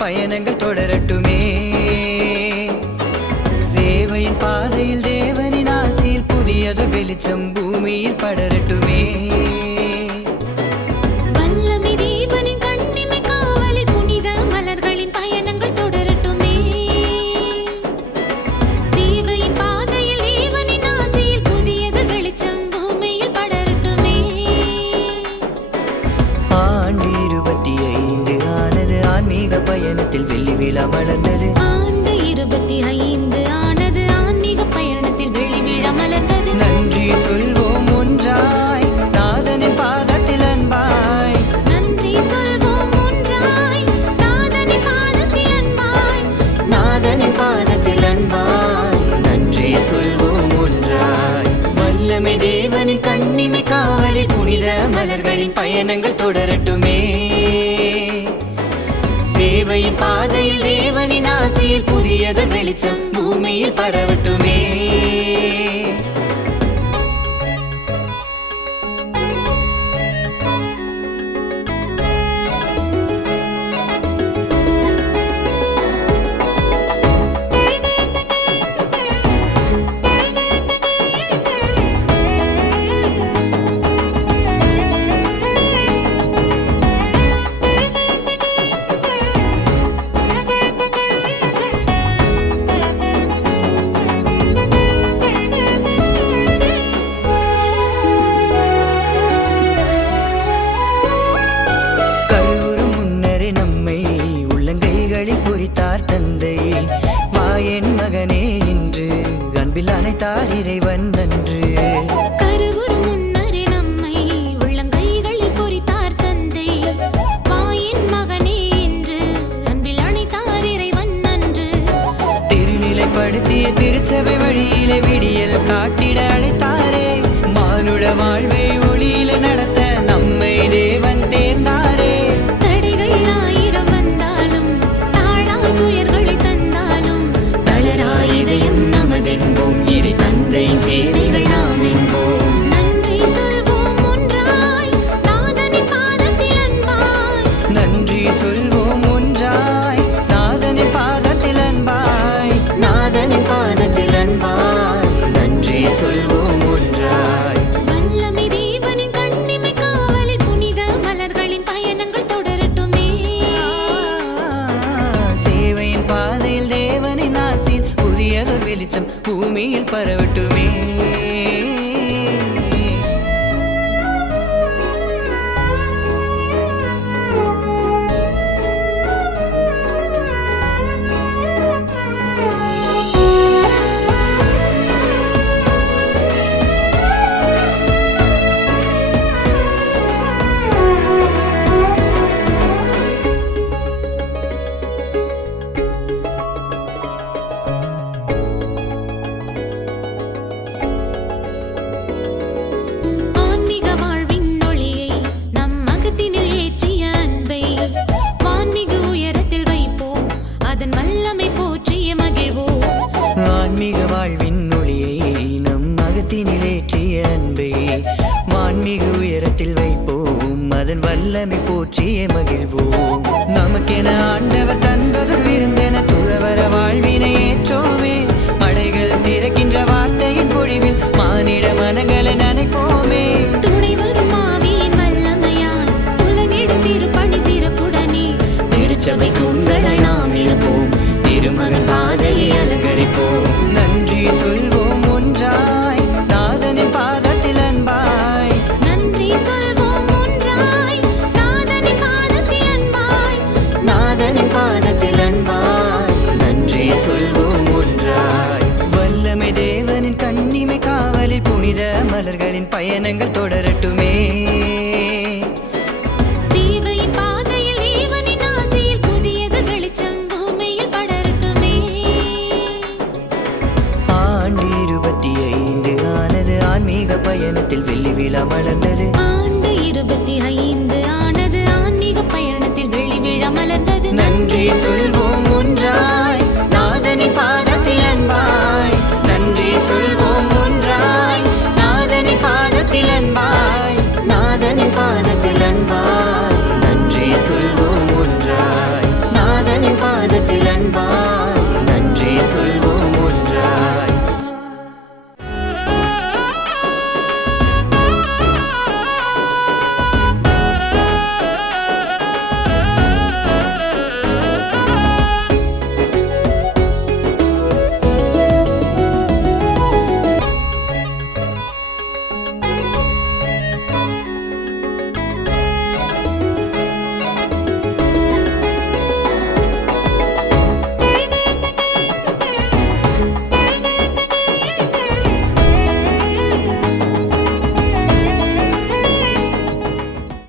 பயணங்கள் தொடரட்டுமே. சேவையின் பாதையில் தேவனின் ஆசையில் புதியது வெளிச்சம் பூமியில் படரட்டுமே. வல்லமை தேவனின் கண்ணிமை காவலில் புனித மலர்களின் பயணங்கள் தொடரட்டுமே. சேவையின் பாதையில் தேவனின் ஆசையில் புதியது வெளிச்சம் பூமியில் படரட்டுமே. ஆண்டு 25 ஆனது, ஆன்மீக பயணத்தில் வெள்ளி விழா மலர்ந்தது. ஆண்டு 25 ஆனது, ஆன்மீக பயணத்தில் வெள்ளி விழா மலர்ந்தது. நன்றி சொல்வோம் ஒன்றாய் நாதனின் பாதத்தில் அன்பாய். நன்றி சொல்வோம் ஒன்றாய் நாதனின் பாதத்தில் அன்பாய். நாதனின் பாதத்தில் அன்பாய் நன்றி சொல்வோம் ஒன்றாய். வல்லமை தேவனின் கண்ணிமை காவலில் புனித மலர்களின் பயணங்கள் தொடரட்டுமே. சேவையின் பாதையில் தேவனின் ஆசையில் புதியது வெளிச்சம் பூமியில் படரட்டுமே. அனைத்தார் இறைவன் நன்று. கருவுறும் முன்னரே நம்மை உள்ளங்கைகளில் பொறித்தார் தந்தை. வாயின் மகனே என்று அன்பில் அணைத்தார் இறைவன் நன்று. திருநிலைப்படுத்திய திருச்சபை வழியிலே விடியல் காட்டிட அழைத்தாரே. மானுட வாழ்வை ஒளியில நடத்த நம்மை தேவன் தேர்ந்தாரே. தடைகள் 1000 வந்தாலும் தாழாய் துயர்களை தந்தாலும் தளராய் இதயம் நமதென்போம். இரு தந்தையின் சேனைகள் நாம் என்போம். நன்றி சொல்வோம் ஒன்றாய் நாதனின் பாதத்தில் அன்பாய். நன்றி சொல்வோம் ஒன்றாய் நாதனின் பாதத்தில் அன்பாய். நாதனின் பாதத்தில் அன்பாய் நன்றி சொல்வோம் ஒன்றாய். வல்லமை தேவனின் கண்ணிமை காவலில் புனித மலர்களின் பயணங்கள் தொடரட்டுமே. சேவையின் பாதையில் தேவனின் ஆசையில் புதியதொரு வெளிச்சம் பூமியில் பரவட்டுமே. ஆன்மீக வாழ்வின் ஒளியை நம் அகத்தினில் ஏற்றிய அன்பை வான்மிகு உயரத்தில் வைப்போம், அதன் வல்லமை போற்றிய மகிழ்வோம். ஆன்மீக வாழ்வின் ஒளியை நம் அகத்தினில் ஏற்றிய அன்பை வான்மிகு உயரத்தில் வைப்போம், அதன் வல்லமை போற்றிய மகிழ்வோம். நமக்கென ஆண்டவர் தந்ததொரு விருந்தென துறவர வாழ்வினை ஏற்றோமே. மடைகள் திறக்கின்ற வார்த்தையின் பொழிவில் மானிட மனங்களை நனைப்போமே. துணை வரும் ஆவியின் வல்லமையால் உலகிடும் திருப்பணி சிறப்புடனே திருச்சபை தூண்களாய் நாம் இருப்போம். திருமகன் பாதையை அலங்கரிப்போம். நன்றி சொல்வோம் ஒன்றாய் நாதனின் பாதத்தில் அன்பாய். நன்றி சொல்வோம் ஒன்றாய் நாதனின் பாதத்தில் அன்பாய். நாதனின் பாதத்தில் அன்பாய் நன்றி சொல்வோம் ஒன்றாய். வல்லமை தேவனின் கண்ணிமை காவலில் புனித மலர்களின் பயணங்கள் தொடரட்டுமே. விழா மலர்ந்தது. ஆண்டு 25 ஆனது ஆன்மீக பயணத்தில் வெள்ளி விழா மலர்ந்தது. நன்றி சொல்வோம் ஒன்றாய் நாதனின் பாதத்தில் அன்பாய். நன்றி சொல்வோம் ஒன்றாய் நாதனின் பாதத்தில் அன்பாய். நாதனின் பாதத்தில்